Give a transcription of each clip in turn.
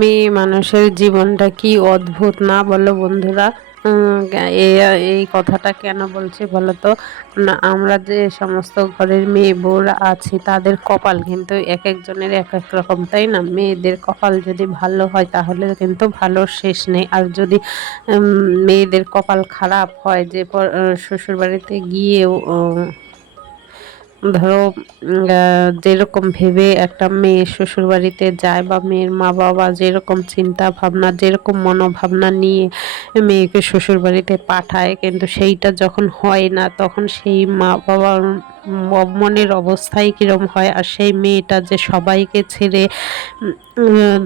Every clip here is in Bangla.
মেয়ে মানুষের জীবনটা কি অদ্ভুত না বলো বন্ধুরা। উম, এই এই কথাটা কেন বলছি বলো তো। না, আমরা যে সমস্ত ঘরের মেয়ে বউরা আছি তাদের কপাল কিন্তু এক একজনের এক এক রকম, তাই না? মেয়েদের কপাল যদি ভালো হয় তাহলে কিন্তু ভালো শেষ নেই, আর যদি মেয়েদের কপাল খারাপ হয় যে শ্বশুর বাড়িতে গিয়েও ধরো যেরকম ভেবে একটা মেয়ে শ্বশুর বাড়িতে যায় বা মেয়ের মা বাবা যেরকম চিন্তা ভাবনা যেরকম মনোভাবনা নিয়ে মেয়েকে শ্বশুর বাড়িতে পাঠায়, কিন্তু সেইটা যখন হয় না তখন সেই মা বাবার মনের অবস্থাই কিরম হয়। আর সেই মেয়েটা যে সবাইকে ছেড়ে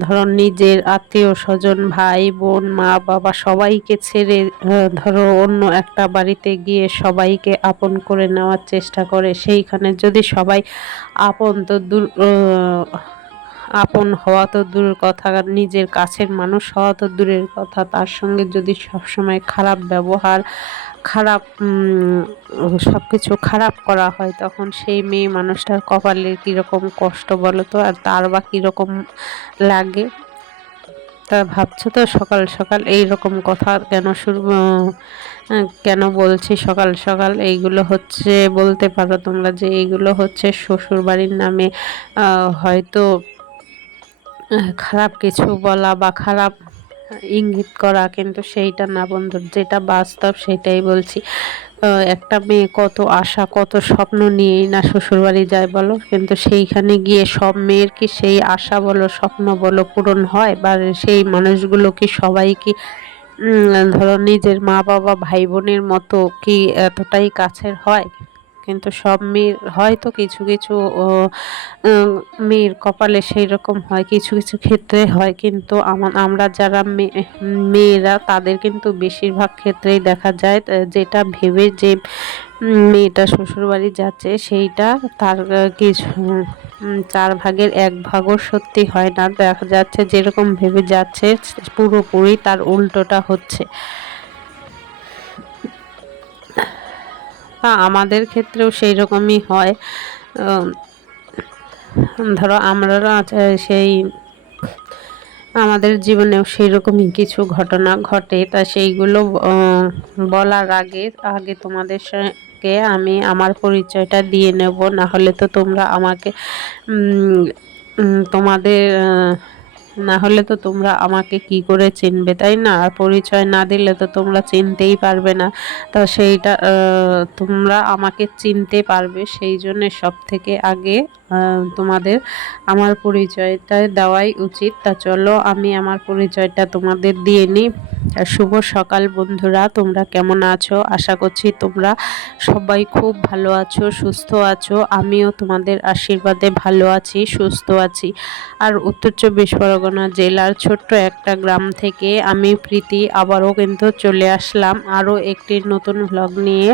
ধরো নিজের আত্মীয় স্বজন ভাই বোন মা বাবা সবাইকে ছেড়ে ধরো অন্য একটা বাড়িতে গিয়ে সবাইকে আপন করে নেওয়ার চেষ্টা করে, সেইখানে যদি সবাই আপন তো দূর আপন হওয়া তো দূরের কথা, নিজের কাছের মানুষ হওয়া তো দূরের কথা, তার সঙ্গে যদি সবসময় খারাপ ব্যবহার খারাপ সবকিছু খারাপ করা হয় তখন সেই মেয়ে মানুষটার কপালে কীরকম কষ্ট বলো তো, আর তার বা কীরকম লাগে। তা ভাবছো তো সকাল সকাল এই রকম কথা কেন শুরু কেন বলছি সকাল সকাল? এইগুলো হচ্ছে বলতে পারো তোমরা যে এইগুলো হচ্ছে শ্বশুর বাড়ির নামে হয়তো খারাপ কিছু বলা বা খারাপ ইঙ্গিত করা, কিন্তু সেইটা না বন্ধু, যেটা বাস্তব সেটাই বলছি। একটা মেয়ে কত আশা কত স্বপ্ন নিয়েই না শ্বশুরবাড়ি যায় বলো, কিন্তু সেইখানে গিয়ে সব মেয়ের কি সেই আশা বলো স্বপ্ন বলো পূরণ হয়? বা সেই মানুষগুলো কি সবাই কি ধরো নিজের মা বাবা ভাই বোনের মতো কি এতটাই কাছের হয়? কিন্তু সব মেয়ের হয়তো কিছু কিছু উম, মেয়ের কপালে সেই রকম হয়, কিছু কিছু ক্ষেত্রে হয়, কিন্তু আমরা যারা মেয়েরা তাদের কিন্তু বেশিরভাগ ক্ষেত্রেই দেখা যায় যেটা ভেবে যে মেয়েটা শ্বশুরবাড়ি যাচ্ছে সেইটা তার কিছু চার ভাগের এক ভাগও সত্যি হয় না, দেখা যাচ্ছে যেরকম ভেবে যাচ্ছে পুরোপুরি তার উল্টোটা হচ্ছে। আমাদের ক্ষেত্রেও সেই রকমই হয়। আহ, ধরো আমরা সেই আমাদের জীবনেও সেই রকমই কিছু ঘটনা ঘটে, তা সেইগুলো বলার আগে আগে তোমাদের সঙ্গে আমি আমার পরিচয়টা দিয়ে নেব, না হলে তো তোমরা আমাকে উম, তোমাদের না হলে তো তোমরা আমাকে কি করে চিনবে, তাই না? আর পরিচয় না দিলে তো তোমরা চিনতেই পারবে না। তো সেইটা তোমরা আমাকে চিনতে পারবে সেই জন্য সব থেকে আগে তোমাদের আমার পরিচয়টা দেওয়াই উচিত। তা চলো আমি আমার পরিচয়টা তোমাদের দিয়ে নিই। শুভ সকাল বন্ধুরা, তোমরা কেমন আছো? আশা করছি তোমরা সবাই খুব ভালো আছো সুস্থ আছো, আমিও তোমাদের আশীর্বাদে ভালো আছি সুস্থ আছি। আর উত্তর চব্বিশ পরগনা জেলার ছোট্ট একটা গ্রাম থেকে আমি প্রীতি আবারও কিন্তু চলে আসলাম আরও একটি নতুন ভ্লগ নিয়ে,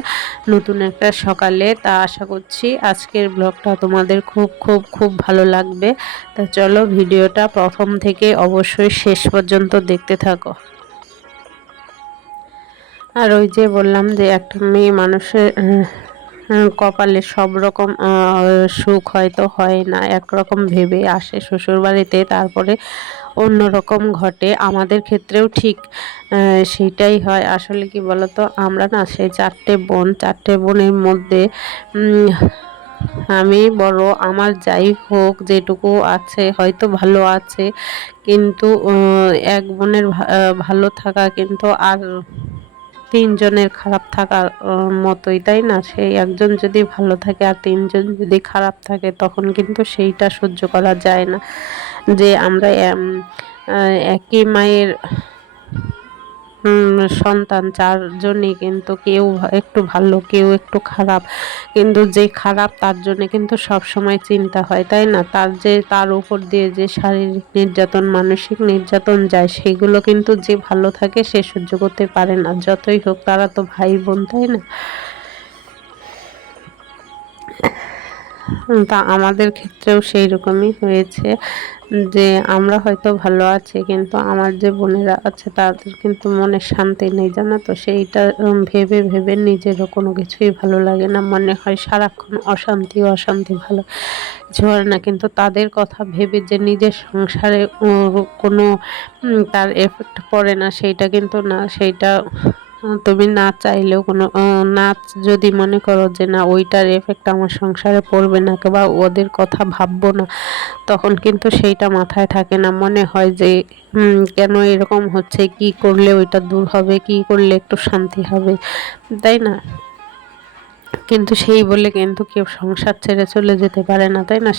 নতুন একটা সকালে। তা আশা করছি আজকের ব্লগটা তোমাদের খুব খুব খুব ভালো লাগবে। তা চলো ভিডিওটা প্রথম থেকে অবশ্যই শেষ পর্যন্ত দেখতে থাকো। আর ওই যে বললাম যে একটা মেয়ে মানুষের কপালে সব রকম সুখ হয়তো হয় না, একরকম ভেবে আসে শ্বশুর বাড়িতে, তারপরে অন্য রকম ঘটে। আমাদের ক্ষেত্রেও ঠিক সেইটাই হয়। আসলে কি বলতো, আমরা না সেই চারটে বোন, চারটে বোনের মধ্যে উম, আমি বড়। আমার যাই হোক যেটুকু আছে হয়তো ভালো আছে, কিন্তু এক বোনের ভালো থাকা কিন্তু আর তিনজনের খারাপ থাকার মতোই, তাই না? সেই একজন যদি ভালো থাকে আর তিনজন যদি খারাপ থাকে তখন কিন্তু সেইটা সহ্য করা যায় না। যে আমরা একই মায়ের সন্তান চারজনই, কিন্তু কেউ একটু ভালো কেউ একটু খারাপ, কিন্তু যে খারাপ তার জন্য কিন্তু সব সময় চিন্তা হয়, তাই না? তার যে তার উপর দিয়ে যে শারীরিক নির্যাতন মানসিক নির্যাতন যায় সেগুলো কিন্তু যে ভালো থাকে সে সহ্য করতে পারে না, যতই হোক তারা তো ভাই বোন, তাই না? তা আমাদের ক্ষেত্রেও সেই রকমই হয়েছে যে আমরা হয়তো ভালো আছি, কিন্তু আমার যে বোনেরা আছে তাদের কিন্তু মনে শান্তি নেই, জানো তো। সেইটা ভেবে ভেবে নিজেরও কোনো কিছুই ভালো লাগে না, মনে হয় সারাক্ষণ অশান্তি অশান্তি, ভালো কিছু হয় না। কিন্তু তাদের কথা ভেবে যে নিজের সংসারে কোনো তার এফেক্ট পড়ে না, সেইটা কিন্তু না। সেইটা তুমি না চাইলেও কোনো না, যদি মনে করো যে না ওইটার এফেক্ট আমার সংসারে পড়বে না বা ওদের কথা ভাববো না, তখন কিন্তু সেইটা মাথায় থাকে না। মনে হয় যে কেন এরকম হচ্ছে, কি করলে ওইটা দূর হবে, কি করলে একটু শান্তি হবে, তাই না? কিন্তু সেই বলে কিন্তু কেউ সংসার ছেড়ে চলে যেতে পারে না, তাই না?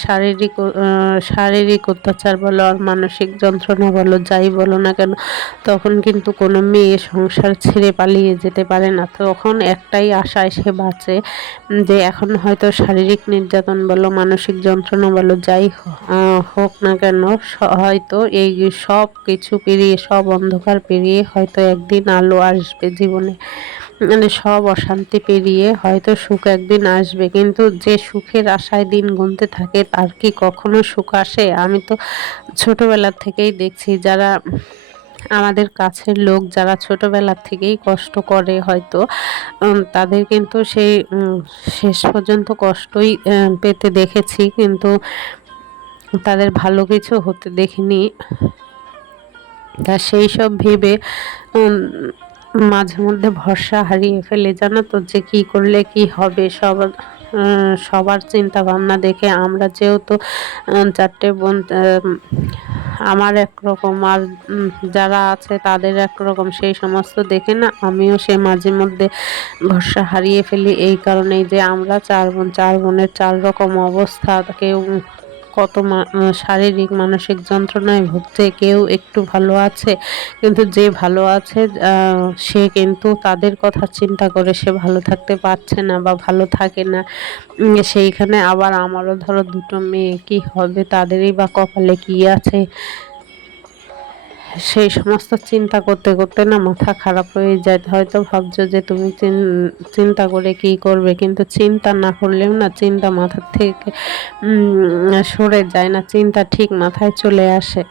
শারীরিক অত্যাচার বলো আর মানসিক যন্ত্রণা বলো, যাই বলো না কেন, তখন কিন্তু কোনো মেয়ে সংসার ছেড়ে পালিয়ে যেতে পারে না। তখন একটাই আশায় সে বাঁচে যে এখন হয়তো শারীরিক নির্যাতন বলো, মানসিক যন্ত্রণা বলো, যাই হোক না কেন, হয়তো এই সব কিছু পেরিয়ে, সব অন্ধকার পেরিয়ে হয়তো একদিন আলো আসবে জীবনে, মানে সব অশান্তি পেরিয়ে হয়তো সুখ একদিন আসবে। কিন্তু যে সুখের আশায় দিন গুনতে থাকে তার কি কখনো সুখ আসে? আমি তো ছোটবেলা থেকেই দেখছি, যারা আমাদের কাছের লোক, যারা ছোটবেলা থেকেই কষ্ট করে হয়তো তাদের কিন্তু সেই শেষ পর্যন্ত কষ্টই পেতে দেখেছি, কিন্তু তাদের ভালো কিছু হতে দেখিনি। তা সেই সব ভেবে উম, মাঝে মধ্যে ভরসা হারিয়ে ফেলে, জানো তো, যে কি করলে কি হবে। সবার চিন্তা ভাবনা দেখে আমরা যেহেতু চারটে বোন, আমার একরকম আর যারা আছে তাদের একরকম, সেই সমস্ত দেখে না আমিও সে মাঝে মধ্যে ভরসা হারিয়ে ফেলি। এই কারণেই যে আমরা চার বোন, চার বোনের চার রকম অবস্থা। কেউ কত শারীরিক মানসিক যন্ত্রণায় ভুগছে, কেউ একটু ভালো আছে, কিন্তু যে ভালো আছে সে কিন্তু তাদের কথা চিন্তা করে সে ভালো থাকতে পারছে না বা ভালো থাকে না। সেইখানে আবার আমারও ধরো দুটো মেয়ে, কি হবে, তাদেরই বা কপালে কি আছে, সেই সমস্ত চিন্তা করতে করতে না মাথা খারাপ হয়ে যায়। হয়তো ভাবছো যে তুমি চিন্তা করে কি করবে, কিন্তু চিন্তা না করলেও না চিন্তা মাথার থেকে সরে যায় না, চিন্তা ঠিক মাথায় চলে আসে।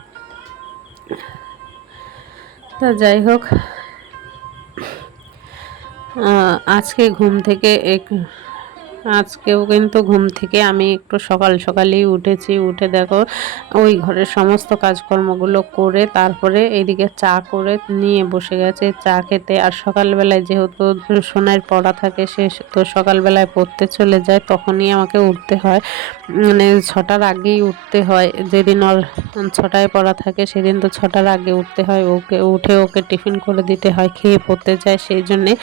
তা যাই হোক, আজকে ঘুম থেকে আজকেও কিন্তু ঘুম থেকে আমি একটু সকাল সকালেই উঠেছি। উঠে দেখো ওই ঘরের সমস্ত কাজকর্মগুলো করে তারপরে এইদিকে চা করে নিয়ে বসে গেছে চা খেতে। আর সকালবেলায় যেহেতু সোনার পড়া থাকে, সে তো সকালবেলায় পড়তে চলে যায়, তখনই আমাকে উঠতে হয়, মানে 6টার আগেই উঠতে হয়। যেদিন ওর 6টায় পড়া থাকে সেদিন তো 6টার আগে উঠতে হয়, ওকে উঠে ওকে টিফিন করে দিতে হয়, খেয়ে পড়তে যায়। সেই জন্যে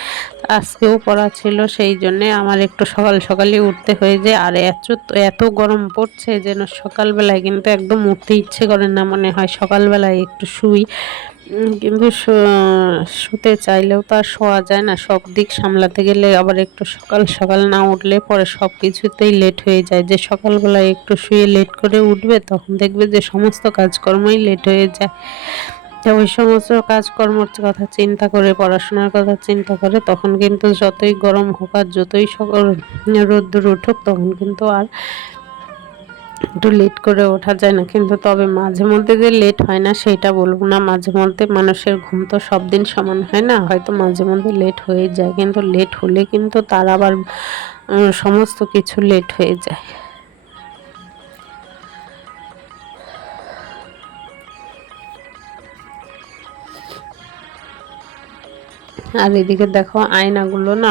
আজকেও পড়া ছিল, সেই জন্যে আমার একটু সকাল সকালই উঠতে হয়ে যায়। আর এত গরম পড়ছে যেন সকালবেলায় কিন্তু একদম উঠতে ইচ্ছে করে না, মনে হয় সকালবেলায় একটু শুই। কিন্তু শুতে চাইলেও তো আর শোয়া যায় না, সব দিক সামলাতে গেলে আবার একটু সকাল সকাল না উঠলে পরে সব কিছুতেই লেট হয়ে যায়। যে সকালবেলায় একটু শুয়ে লেট করে উঠবে তখন দেখবে যে সমস্ত কাজকর্মই লেট হয়ে যায়। তো ওই সমস্ত কাজকর্মের কথা চিন্তা করে, পড়াশোনার কথা চিন্তা করে, তখন কিন্তু যতই গরম হোক আর যতই সকল রোদ্দুর উঠুক তখন কিন্তু আর একটু লেট করে ওঠা যায় না। কিন্তু তবে মাঝে মধ্যে যে লেট হয় না সেইটা বলবো না, মাঝে মধ্যে মানুষের ঘুম তো সব দিন সমান হয় না, হয়তো মাঝে মধ্যে লেট হয়ে যায়, কিন্তু লেট হলে কিন্তু তার আবার সমস্ত কিছু লেট হয়ে যায়। আর এদিকে দেখো আয়নাগুলো না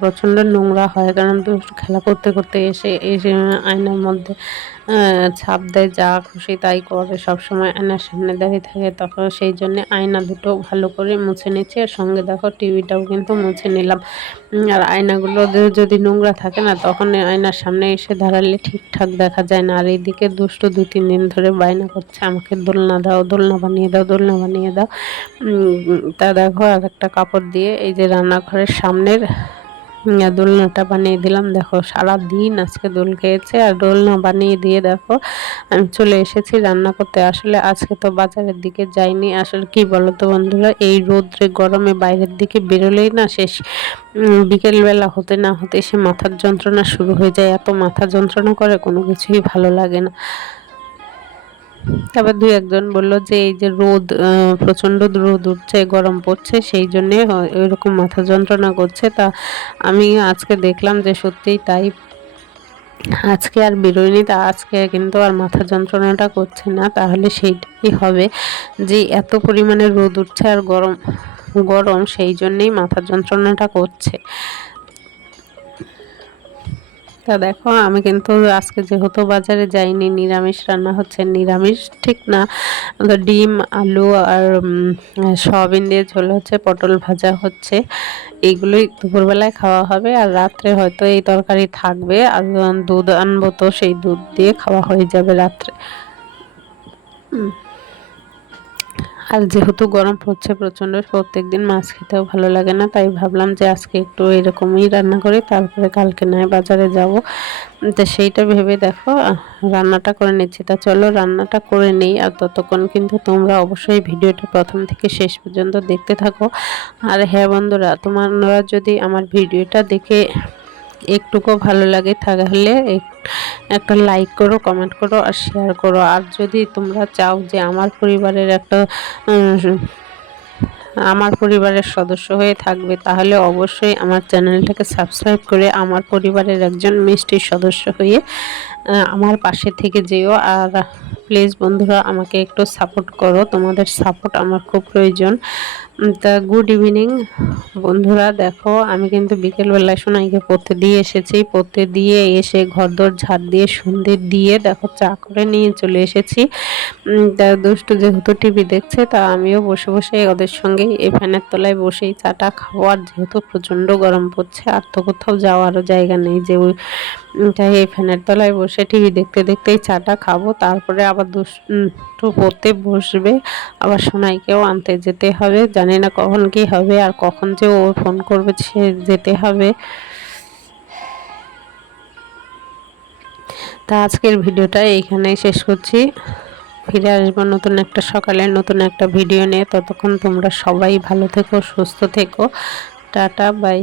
প্রচণ্ড নোংরা হয়, কারণ দুষ্টু খেলা করতে করতে এসে এসে আয়নার মধ্যে ছাপ দেয়, যা খুশি তাই করে, সবসময় আয়নার সামনে দাঁড়িয়ে থাকে। তখন সেই জন্য আয়না দুটো ভালো করে মুছে নিচ্ছি, আর সঙ্গে দেখো টিভিটাও কিন্তু মুছে নিলাম। আর আয়নাগুলো যদি নোংরা থাকে না তখন আয়নার সামনে এসে দাঁড়ালে ঠিকঠাক দেখা যায় না। আর এইদিকে দুষ্টু 2-3 দিন ধরে বায়না করছে আমাকে দোলনা দাও, দোলনা বানিয়ে দাও, দোলনা বানিয়ে দাও। তা দেখো আর একটা কাপড় দিয়ে এই যে রান্নাঘরের সামনের দোলনাটা বানিয়ে দিলাম। দেখো সারা দিন আজকে দোল খেয়েছে, আর দোলনা বানিয়ে দিয়ে দেখো আমি চলে এসেছি রান্না করতে। আসলে আজকে তো বাজারের দিকে যাইনি। আসলে কি বলতো বন্ধুরা, এই রোদ্রে গরমে বাইরের দিকে বেরোলেই না শেষ, বিকেলবেলা হতে না হতে সে মাথার যন্ত্রণা শুরু হয়ে যায়। এত মাথা যন্ত্রণা করে, কোনো কিছুই ভালো লাগে না। তারপর দুই একজন বলল যে এই যে রোদ, প্রচণ্ড রোদ উঠছে, গরম পড়ছে, সেই জন্যে ওইরকম মাথা যন্ত্রণা করছে। তা আমি আজকে দেখলাম যে সত্যিই তাই। আজকে আর বেরোয়নি, তা আজকে কিন্তু আর মাথা যন্ত্রণাটা করছে না। তাহলে সেইটাই হবে যে এত পরিমাণে রোদ উঠছে আর গরম গরম, সেই জন্যেই মাথা যন্ত্রণাটা করছে। তা দেখো আমি কিন্তু আজকে যেহেতু বাজারে যাইনি, নিরামিষ রান্না হচ্ছে। নিরামিষ ঠিক না, ডিম আলু আর সয়াবিন দিয়ে ঝোল হচ্ছে, পটল ভাজা হচ্ছে, এইগুলোই দুপুরবেলায় খাওয়া হবে। আর রাত্রে হয়তো এই তরকারি থাকবে, আর দুধ আনবো, তো সেই দুধ দিয়ে খাওয়া হয়ে যাবে রাত্রে। আর যেহেতু গরম পড়ছে প্রচণ্ড, প্রত্যেকদিন মাছ খেতেও ভালো লাগে না, তাই ভাবলাম যে আজকে একটু এরকমই রান্না করি, তারপরে কালকে নয় বাজারে যাব। তো সেইটা ভেবে দেখো রান্নাটা করে নিচ্ছি। তা চলো রান্নাটা করে নেই, আর ততক্ষণ কিন্তু তোমরা অবশ্যই ভিডিওটা প্রথম থেকে শেষ পর্যন্ত দেখতে থাকো। আর হ্যাঁ বন্ধুরা, তোমরা যদি আমার ভিডিওটা দেখে একটুকু ভালো লাগে তাহলে একটা লাইক করো, কমেন্ট করো আর শেয়ার করো। আর যদি তোমরা চাও যে আমার পরিবারের সদস্য হয়ে থাকবে, তাহলে অবশ্যই আমার চ্যানেলটাকে সাবস্ক্রাইব করে আমার পরিবারের একজন মিষ্টির সদস্য হয়ে আমার পাশে থেকে যেও। আর প্লিজ বন্ধুরা আমাকে একটু সাপোর্ট করো, তোমাদের সাপোর্ট আমার খুব প্রয়োজন। তা গুড ইভিনিং বন্ধুরা, দেখো আমি কিন্তু বিকেলবেলায় সোনাইকে পড়তে দিয়ে এসেছি। পড়তে দিয়ে এসে ঘরদোর ঝাড় দিয়ে সন্ধে দিয়ে দেখো চা করে নিয়ে চলে এসেছি। তা দুষ্টু যেহেতু টিভি দেখছে, তা আমিও বসে বসে ওদের সঙ্গে এই ফ্যানের তলায় বসেই চাটা খাবো। আর যেহেতু প্রচণ্ড গরম পড়ছে, আর তো কোথাও যাওয়ারও জায়গা নেই যে তাই এই ফ্যানের তলায় বসে টিভি দেখতে দেখতেই চাটা খাবো। তারপরে আবার দুষ্টু পড়তে বসবে, আবার সোনাইকেও আনতে যেতে হবে। জানি না কখন কি হবে আর কখন যে ও ফোন করবে, সে যেতে হবে। তা আজকের ভিডিওটা এইখানেই শেষ করছি। ফিরে আসবো নতুন একটা সকালে নতুন একটা ভিডিও নিয়ে। ততক্ষণ তোমরা সবাই ভালো থেকো, সুস্থ থেকো। Tata bye.